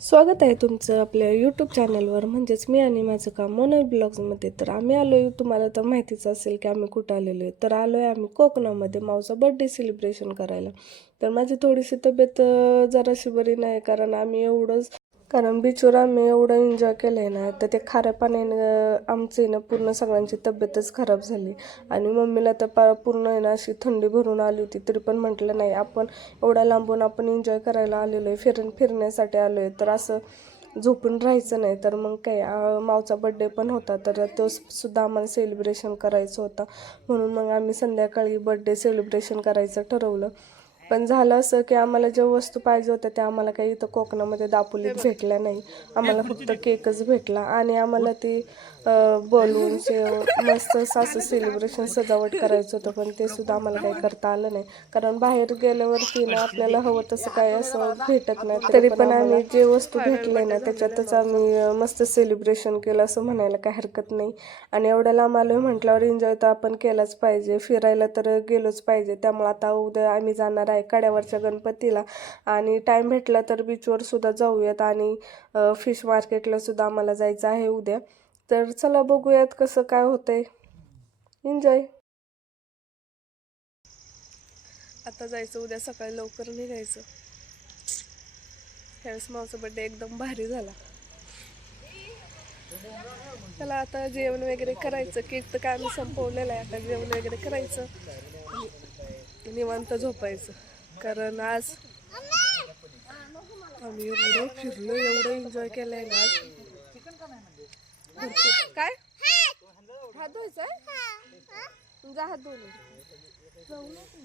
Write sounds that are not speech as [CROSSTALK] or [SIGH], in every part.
स्वागत आहे तुमचं आपल्या यूट्यूब चॅनलवर म्हणजेच मी आणि माझं काम मोनल ब्लॉग्समध्ये तर आम्ही आलो आहे तुम्हाला तर माहितीच असेल की आम्ही कुठं आलेलो आहे. तर आलो आहे आम्ही कोकणामध्ये मावचा बड्डे सेलिब्रेशन करायला. तर माझी थोडीशी तब्येत जराशी बरी नाही कारण आम्ही एवढंच कारण बिचवर आम्ही एवढं एन्जॉय केलं आहे ना तर ते खाऱ्या पाण्यानं आमचं आहे ना पूर्ण सगळ्यांची तब्येतच खराब झाली. आणि मम्मीला तर पा पूर्ण आहे ना अशी थंडी भरून आली होती तरी पण म्हटलं नाही आपण एवढ्या लांबून आपण एन्जॉय करायला आलेलो आहे फिरण फिरण्यासाठी आलो आहे तर असं झोपून राहायचं नाही. तर मग काय मावचा बड्डे पण होता तर तो सुद्धा आम्हाला सेलिब्रेशन करायचं होता. म्हणून मग आम्ही संध्याकाळी बड्डे सेलिब्रेशन करायचं ठरवलं. पण झालं असं की आम्हाला ज्या वस्तू पाहिजे होत्या त्या आम्हाला काही इथं कोकणामध्ये दापोलीत भेटल्या नाही. आम्हाला फक्त केकच भेटला आणि आम्हाला ती बलून्स मस्त असं असं सेलिब्रेशन सजावट करायचं होतं पण ते सुद्धा आम्हाला काही करता आलं नाही. कारण बाहेर गेल्यावरती ना आपल्याला हवं तसं काही असं भेटत नाही तरी पण आम्ही जे वस्तू भेटले ना त्याच्यातच आम्ही मस्त सेलिब्रेशन केलं असं म्हणायला काही हरकत नाही. आणि एवढ्या लांब आलोय म्हटल्यावर एन्जॉय तर आपण केलाच पाहिजे फिरायला तर गेलोच पाहिजे त्यामुळे आता उद्या आम्ही जाणार आहे कड्यावरच्या गणपतीला. आणि टाईम भेटला तर बीचवर सुद्धा जाऊयात आणि फिश मार्केटला सुद्धा आम्हाला जायचं आहे उद्या. तर चला बघूयात कसं काय होतंय. एन्जॉय आता जायचं उद्या सकाळी लवकर निघायचं. ह्यावेळेस मावचा बड्डे एकदम भारी झाला. त्याला आता जेवण वगैरे करायचं. केक तर काय आम्ही संपवलेलं आहे. आता जेवण वगैरे करायचं. निवांत झोपायचं. कारण आज आम्ही एवढं फिरलो एवढं एन्जॉय केलंय ना आज. भरपूर. काय? हात धुवायचा जा हात धुवून ये. जाऊ ना तू?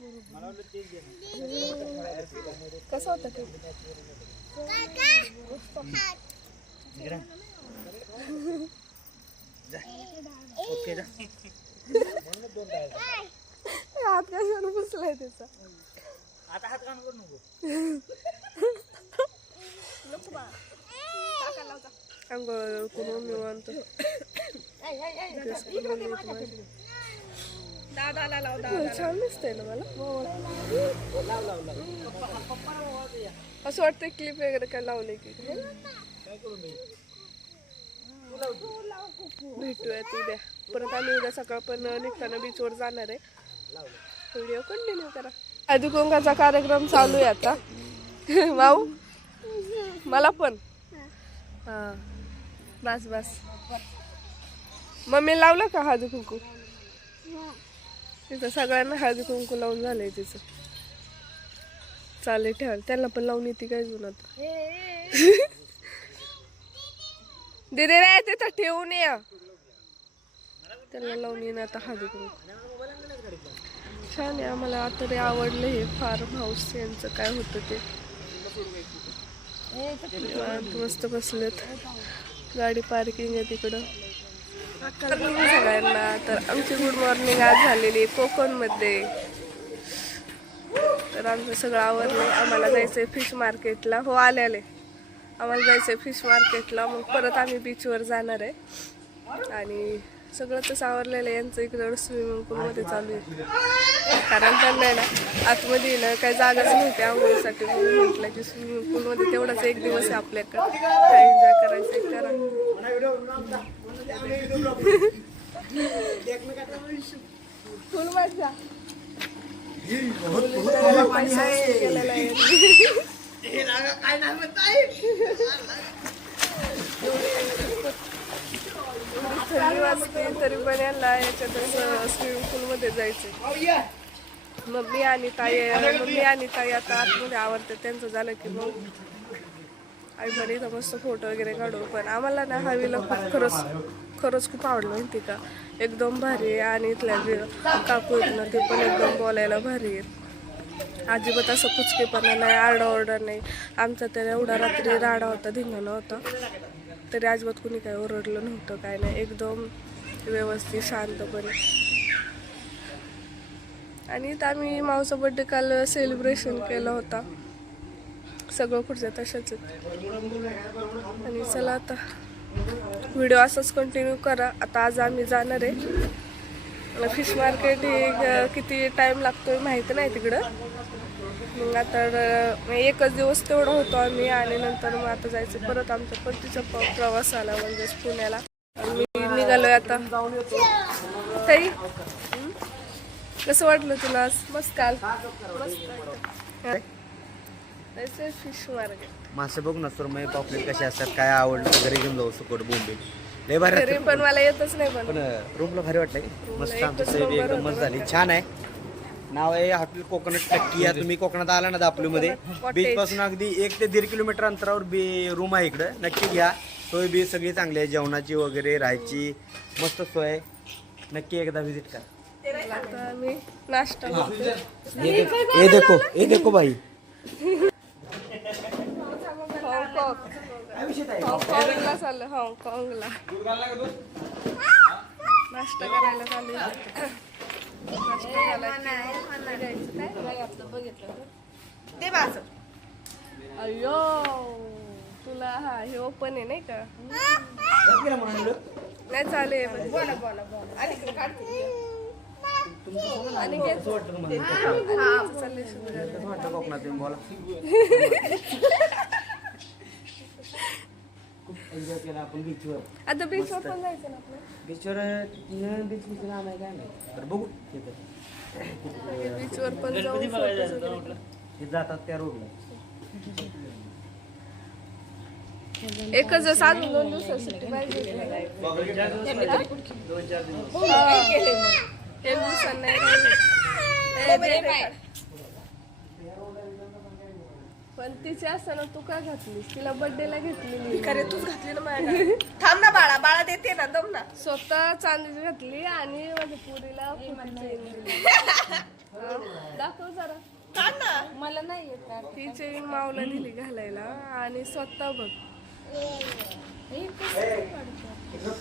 बरोबर. कसा होता कशाने पुसलाय त्याचा. आता हात कान करू नको. अंघोळ करून निवांत. छान दिसतंय ना मला. असं वाटतं क्लिप वगैरे काय लावले की. भेटूयात उद्या परत आम्ही उद्या सकाळ पण निघताना बीचवर जाणार आहे. व्हिडिओ कंटिन्यू करा? आधी कुंकाचा कार्यक्रम चालू आहे आता. [LAUGHS] भाऊ मला पण. हां. बस बस. मम्मी लावलं का हळदी कुंकू? तिथं सगळ्यांना हळदी कुंकू लावून झालंय तिचं. चालेल ठेवाल त्यांना पण लावून येते काय जुन आता? [LAUGHS] दिदी रे तिथं ठेवून या. त्यांना लावून येईन आता हळदी कुंकू. छान आहे. आम्हाला आता ते आवडलं हे फार्म हाऊस यांचं काय होतं ते. मस्त बसलेत. गाडी पार्किंग आहे तिकडं. सगळ्यांना तर आमची गुड मॉर्निंग आज झालेली आहे कोकणमध्ये. तर आमचं सगळं आवडलं आम्हाला जायचं आहे फिश मार्केटला हो आले आले आम्हाला जायचं आहे फिश मार्केटला मग परत आम्ही बीचवर जाणार आहे. आणि सगळं तसं आवरलेलं आहे. यांचं इकडं स्विमिंग पूलमध्ये चालू आहे. कारण त्यांना आहे ना आतमध्ये ना काही जागाच नव्हती आंघोळीसाठी म्हणून म्हटलं की स्विमिंग पूलमध्ये तेवढाच एक दिवस आहे आपल्याकडं. काय एन्जॉय करायचं कारण करा. फुल मजा पैसा केलेला आहे थंडी वाजते तरी पण यांना याच्यातच स्विमिंग पूलमध्ये जायचं मम्मी आणि ताई मम्मी आणि ताई आता आतमध्ये आवडते त्यांचं झालं की मग आई बरं इथं मस्त फोटो वगैरे काढू पण आम्हाला ना हवीला खूप खरंच खरंच खूप आवडलं माहिती का? एकदम भारी आहे आणि इथल्या जे काकू आहेत ना ते पण एकदम बोलायला भारी आहेत. अजिबात असं कुचकेपणा नाही आरडाओरडा नाही. आमचा तर एवढा रात्री राडा होता धिंगाणा होता. तरी अजिबात कुणी काय ओरडलं नव्हतं काय नाही. एकदम व्यवस्थित शांतपणे. आणि इथं आम्ही मावचा बड्डे काल सेलिब्रेशन केलं होता. सगळं पुढचं तशाच आणि चला आता व्हिडिओ असाच कंटिन्यू करा. आता आज आम्ही जाणार आहे. फिश मार्केट हे किती टाईम लागतोय माहिती नाही तिकडं. मग आता एकच दिवस तेवढा होतो आम्ही आणि नंतर मग आता जायचं परत आमचं परतीचा प्रवास आला म्हणजेच पुण्याला. आम्ही निघालोय आता. ताई? कसं वाटलं तुला आज? मस्त काल? मस्त. जायचंय फिश मार्केट मासे बघ ना सुरमई पापलेट कसे असतात काय आवडलं घरी घेऊन जाऊ सुकट बोंबील लय भारी. पण मला येतच नाही पण. पण रूमला भारी वाटलं की? मस्त आमचं एकदम मस्त झाली? छान आहे. नाव आहे हॉटेल कोकोनट टक्की. या तुम्ही कोकणात आला ना दापोलीमध्ये. Cottage. बीच पासून अगदी एक ते दीड किलोमीटर अंतरावर बी रूम आहे इकडं. नक्की घ्या. सोय बी सगळी चांगली आहे. जेवणाची वगैरे राहायची. मस्त सोय आहे. नक्की एकदा व्हिजिट करा. आता आम्ही नाश्ता. ये देखो ये देखो ये देखो भाई. हाँगकाँग हाँगकाँगला चाललं हाँगकाँगला नाश्ता करायला चालू नाश्ता अयो तुला हा हे ओपन आहे नाही का? नाही चालेल बोला बोला बोला. आणि काय चाललंय आता बीचवर पण जायचं ना बीचवर बीच बीच नाव आहे काय नाही तर बघू. बीचवर पण जाऊन photos वगैरे. हे जातात त्या रोडला एकच अजून दोन दिवसासाठी पाहिजे. एक दिवसांनी. पण तिची असताना तू का घातलीस? तिला बर्थडेला घेतलेली खरे तूच घातली ना माझ्या थांब ना बाळा बाळा देते ना दम ना. स्वतः चांदीची घातली आणि माझ्या पुरीला दाखव जरा. काढ ना. मला नाही येत ती चेन मावला दिली घालायला आणि स्वतः बघ.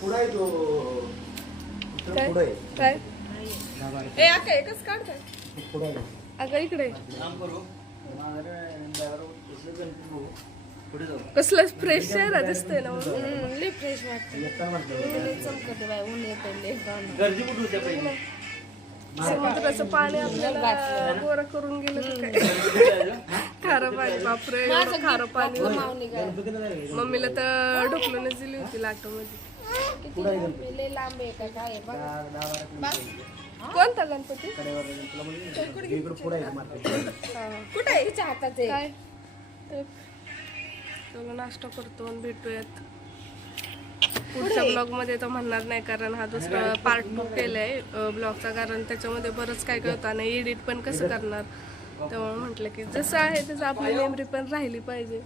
पुढं तो. पुढं आहे. काय? ए आका एकच काढताय पुढं आहे. अगं इकडे. पुढे जाऊ. कसलं फ्रेश चेहरा दिसतोय ना म्हणून लई फ्रेश वाटते चमकत बाय ऊन येत गर्दी कुठे पहिले समुद्राचं पाणी आपल्याला गोरा करून गेलं काय? खारं पाणी बापरे एवढं खारं पाणी. मम्मीला तर ढोकलूनच दिली होती लाटोमध्ये. लई लांब आहे का काय आहे? बघ. दहा- दहा बारा किलोमीटर कोणता गणपती. कुठे आहे? हिच्या हातात आहे. काय? ते- चलो नाश्ता करतो आणि भेटूयात. पुढच्या ब्लॉगमध्ये तर म्हणणार नाही कारण हा दुसरा पार्ट टू केलाय ब्लॉगचा कारण त्याच्यामध्ये बरंच काय काय होतं आणि एडिट पण कसं करणार? तेव्हा म्हटलं की जसं आहे तसं आपली मेमरी पण राहिली पाहिजे.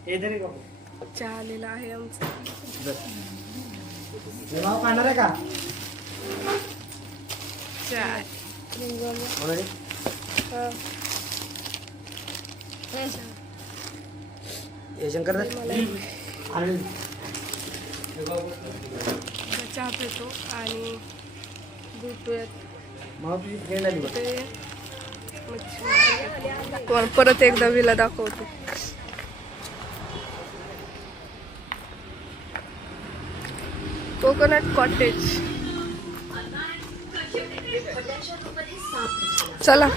चहा आलेला आहे आमचा. का? चहा. चहा पितो आणि भेटूयात. ते. तुम्हाला परत एकदा विला दाखवतो. कोकोनट कॉटेज चला.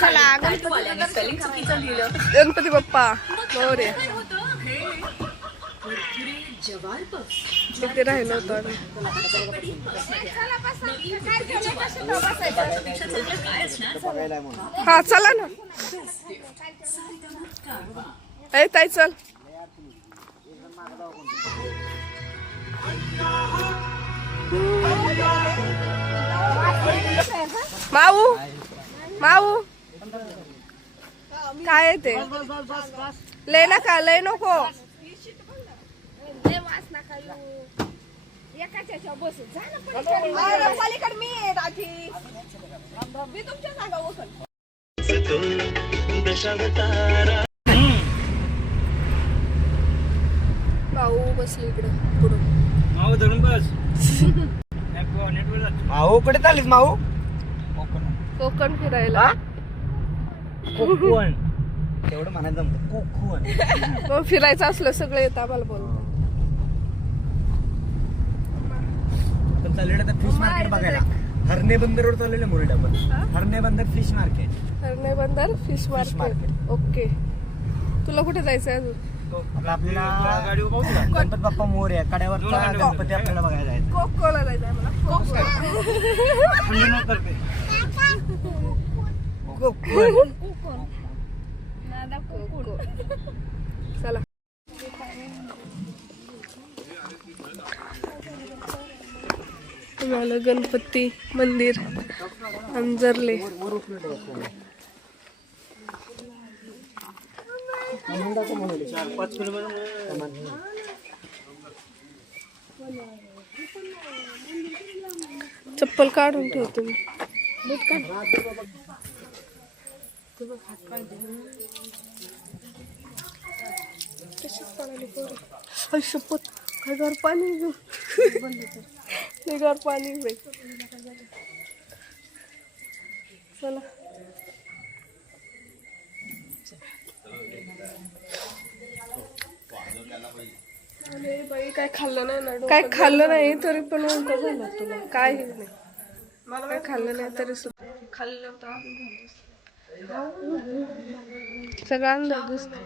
चला करायला. गणपती बाप्पा. मोरे तिथे राहिलो होतो आम्ही. हा चला ना. ए ताई चल. माऊ माऊ. काय आहे ते? लय नका लय नको. लय वास नका येऊ. एकाच याच्यावर बसू. जा ना पलीकडे. अरे, पलीकडे मी आहे, राजी. मी तुमच्या जागा उचल. भाऊ बसली इकडं पुढं. माव धरून बस. [LAUGHS] माऊ चाललीस माऊ कोकण. फिरायला. कोकण. तेवढं म्हणायचं जमतं. कोकण. [LAUGHS] मग फिरायचं असलं सगळं येतं आम्हाला बोल आपण चाललेलं तर फिश मार्केट बघायला. हरणे बंदरवर चाललेलं मोरडे आपण हरणे बंदर फिश मार्केट हरणे बंदर फिश मार्केट. ओके. तुला कुठे जायचं अजून? आपल्याला? [LAUGHS] गणपती बाप्पा मोर आहे. कड्यावरचा गणपती आपल्याला बघायला जायचं. कोकोला जायचं आहे मला. [LAUGHS] नाही करते. कोको चला झालं गणपती मंदिर. अंजरले. पाच किलोमीटर चप्पल काढून ठेवते मी आई शपथ. काय घर पाणी घर पाणी बाई चला. अरे बाई काय खाल्लं नाही ना काय खाल्लं नाही तरी पण उलट झालं तुला. काय नाही. मला काय खाल्लं नाही तरी सुद्धा. खाल्लं. होतं सगळं अंदाज दिसतो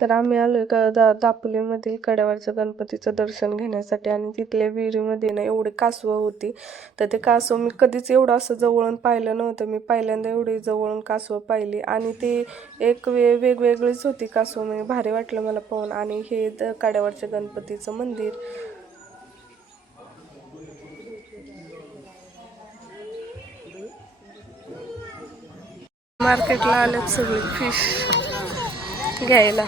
तर आम्ही आलो आहे का दा दापोलीमधील कड्यावरचं गणपतीचं दर्शन घेण्यासाठी आणि तिथल्या विहिरीमध्ये ना एवढी कासवं होती. तर ते कासव मी कधीच एवढं असं जवळून पाहिलं नव्हतं. मी पहिल्यांदा एवढी जवळून कासवं पाहिली आणि ती एक वे वेगवेगळीच होती कासवं. म्हणजे भारी वाटलं मला पाहून. आणि हे द कड्यावरच्या गणपतीचं मंदिर. मार्केटला आल्यात सगळी फिश घ्यायला.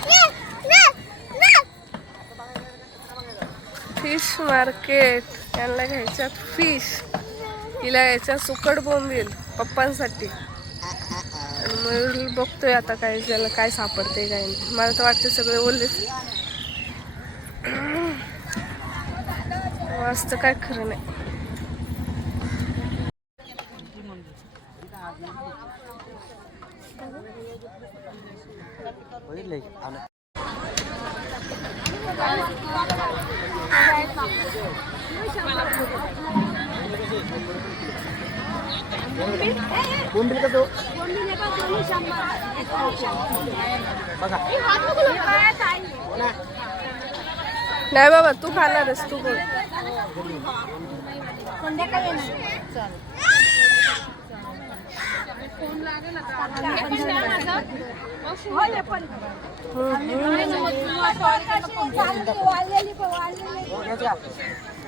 फिश मार्केट यांना घ्यायच्यात फिश हिला याच्या सुकट बोंबील पप्पांसाठी. मयूर बघतोय आता काय त्याला काय सापडते काय मला तर वाटते सगळे ओले. वाजतं काय खरं नाही. कसं बघा नाही बाबा तू खाणारस तू बोल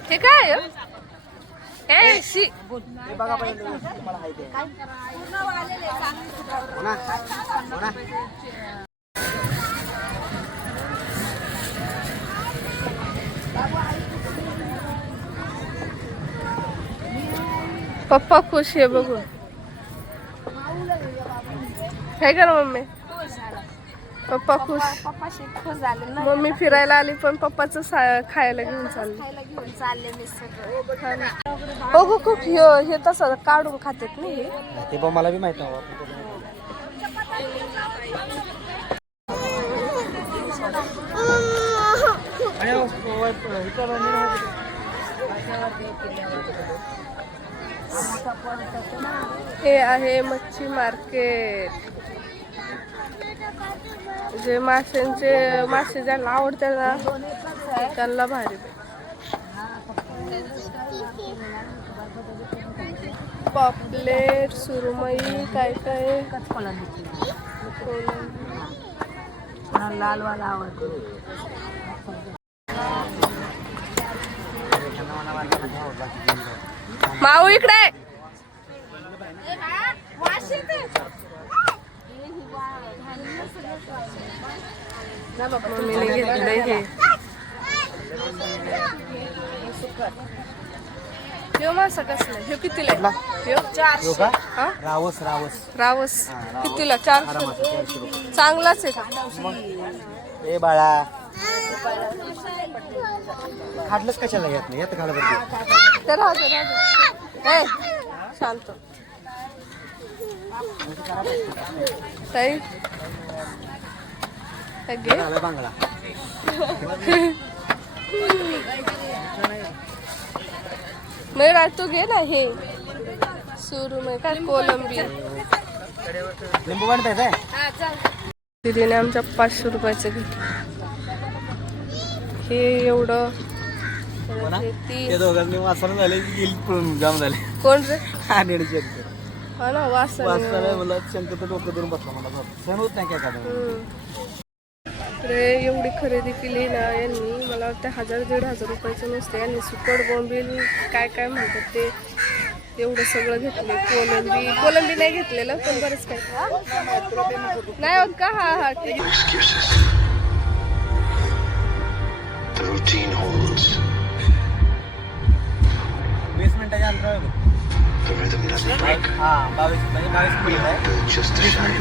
हे काय आहे? बघा पहिल्यांदा तुम्हाला माहिती आहे हो? हो ना? पप्पा खुश आहे बघून. काय कर मम्मी? पप्पा खुश. पप्पाशी खुश झाले ना. मम्मी फिरायला आली पण पप्पाच खायला घेऊन चालली. खायला घेऊन चालले मी सगळं. हो हो खूप हे हे तसं काढून खातात ना हे. ते पण मला बी माहीत running आहे. हे आहे मच्छी मार्केट. जे माशांचे मासे ज्यांना आवडतात ना त्यांना भारी पॉपलेट सुरमई काय काय? लालवाला आवडतो. माऊ इकडे! मम्मीने घेतलंय हे. ह्यो मासा कसला ह्यो कितीला आहे? ह्यो हो चारशे हा? रावस रावस. कितीला? चारशे चांगलाच आहे का? ए बाळा. खाडलंच कशाला घेत नाही? येत खाडं बरं तर राहू दे, राहू दे. ए, शांत. ताई? हे नाही राज तू घे ना हे. सुरू में काय कोलंबी. लिंबू हा चल. दिदीने आमच्या पाचशे रुपयाचं घेतलं. हे एवढं. हे दोघांनी वासर झाले की गेली पळून जाम झाले. कोण रे? हा ना वासर. वासर मला शंकर डोकं धरून बसला मला. सण होत नाही काय रे एवढी खरेदी केली ना यांनी मला वाटतं हजार दीड हजार रुपयाचं नसतं यांनी सुकट बोंबील काय काय म्हणतात ते एवढं सगळं घेतले. कोलंबी कोलंबी नाही घेतलेलं पण बरंच काय. नाही होत का? हा हा. वीस मिनिटाच्या अंतरावर The rhythm doesn't break. We minute. Are आहे built just shine.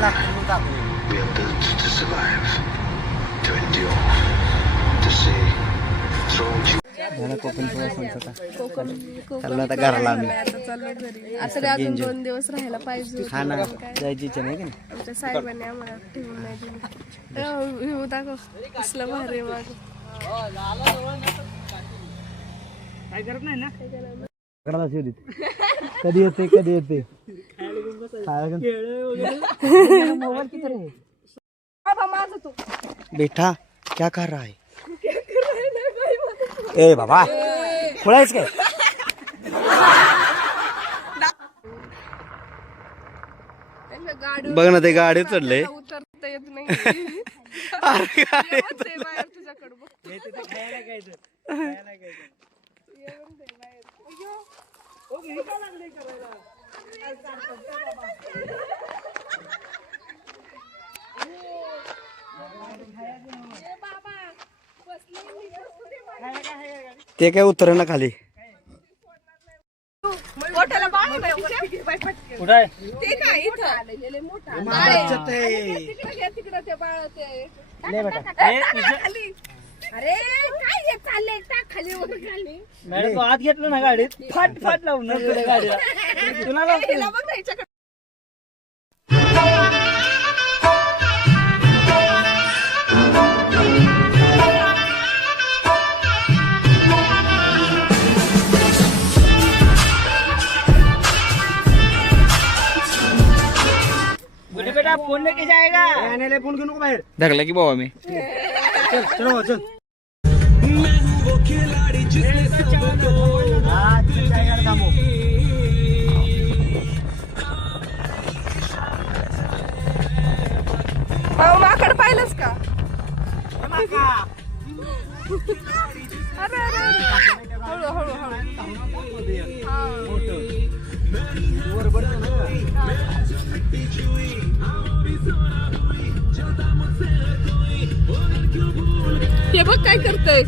We are built to survive, to endure, to to झालं कोकण प्रवासांचं. कोकण कोकण चाललो आता घराला आम्ही. आता चाललो घरी. आता तरी अजून दोन दिवस राहायला पाहिजे ना होतं. काय? जायची इच्छा नाही की? नाही आमच्या साहेबांनी आम्हाला ठेवून नाही दिलं. व्ह्यू दाखव. कसलं भारी माग. काय करत नाही ना? कडला शिवलीत कधी येते कधी येते? [LAUGHS] [LAUGHS] बेटा क्या कर रहा है? ए बाबा खोळायच काय? गाडी बघ ना ते गाडी चढलंय उतरता येत नाही. [LAUGHS] बाहेर तुझ्याकडं बघ आहे बाई, उद्या. बाई, पटकन. कुठं आहे ते काय इथं? मोठा तिकडे घे तिकडे ते बाळ ते. टाका, टाका, ए, टाका तुझं- खाली. अरे काय हे चाललंय? टाक खाली वर खाली. मॅडम तू आत घेतलं ना गाडीत? फाट फाट लावून ना तुला गाडीला. [LAUGHS] तुला लावतो हिला बघ ना हिच्याकडे. बेटा फोन लेके जाएगा। फोन घेऊ नको बाहेर? धरला की बाबा मी। चल चलो चल। हा, तिथे चाय घ्यायला थांबू. भाऊ माकड पाहिलंच का। अरे अरे। अरे. हळू हळू हळू हे बघ काय करतोय.